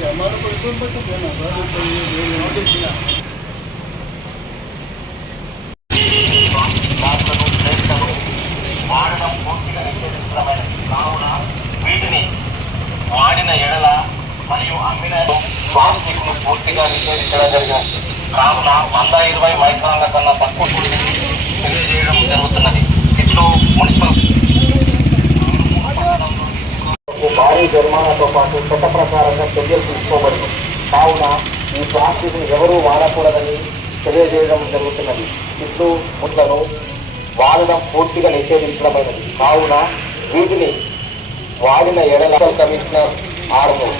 हमारे को इसमें तो देना వాడడం పూర్తిగా నిషేధించడమైనది కావున వీటిని వాడిన ఎడల మరియు అమ్మిన ప్లాస్టిక్ ని పూర్తిగా నిషేధించడం జరిగింది. కావున 120 మైక్రాన్ల కన్నా తక్కువ తెలియజేయడం జరుగుతున్నది. ఇట్లు మున్సిపల్ భారీ జరిమానాతో పాటు చట్ట ప్రకారంగా చర్యలు తీసుకోబడింది. కావున ఈ ప్లాస్టిక్ ని ఎవరూ వాడకూడదని తెలియజేయడం జరుగుతున్నది. ఇట్లు ముట్లను వాడడం పూర్తిగా నిషేధించడమైనది. కావున వీటిని వాడిన ఎడల కమిషనర్ ఆర్మూర్